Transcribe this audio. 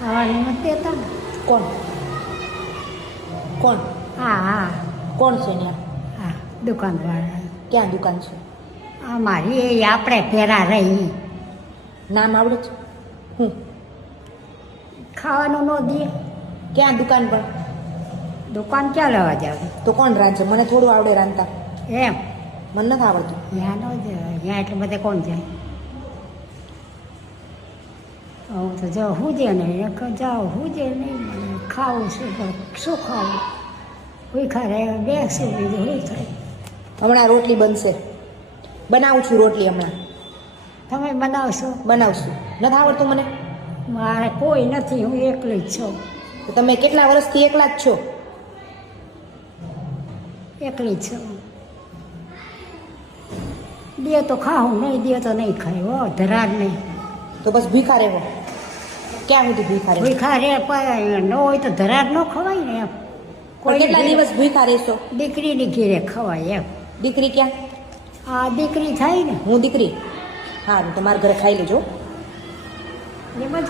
ખાવાની નથી દેતા ને. કોણ કોણ હા હા કોણ છે ત્યાં? હા દુકાનવાળા. ક્યાં દુકાન છે? આ મારી એ આપણે પહેરા રહી નામ આવડે છે? હું ખાવાનું ન દે. ક્યાં દુકાન પર? દુકાન ક્યાં લેવા જાવ? તો કોણ રાંધશે? મને થોડું આવડે રાંધતા. એમ મને નથી આવડતું. ત્યાં ન જાય, ત્યાં એટલે બધે કોણ જાય? હું તો જાઉં હું જે નહીં જાઉં હું જે નહીં મને ખાવું છે પણ શું ખાવું? ભૂખા રહે બેસું બીજું શું થાય? હમણાં રોટલી બનશે. બનાવું છું રોટલી હમણાં. તમે બનાવશો? બનાવશું. નથી આવડતું મને? મારે કોઈ નથી, હું એકલી જ છું. તો તમે કેટલા વર્ષથી એકલા જ છો? એકલી જ છું. દે તો ખાવું, નહીં દે તો નહીં ખાય હો, ધરાર નહીં. તો બસ ભીખા રહેવો. ક્યાં સુધી ભીખા રહેવો? ભૂખા રે પણ ન હોય તો ધરાર ન ખવાય ને એમ. પણ કેટલા દિવસ ભીખા રહેશો? દીકરીની ઘેરે ખવાય એમ. દીકરી ક્યાં? આ દીકરી થાય ને હું દીકરી. હા તો મારા ઘરે ખાઈ લેજો. એમ જ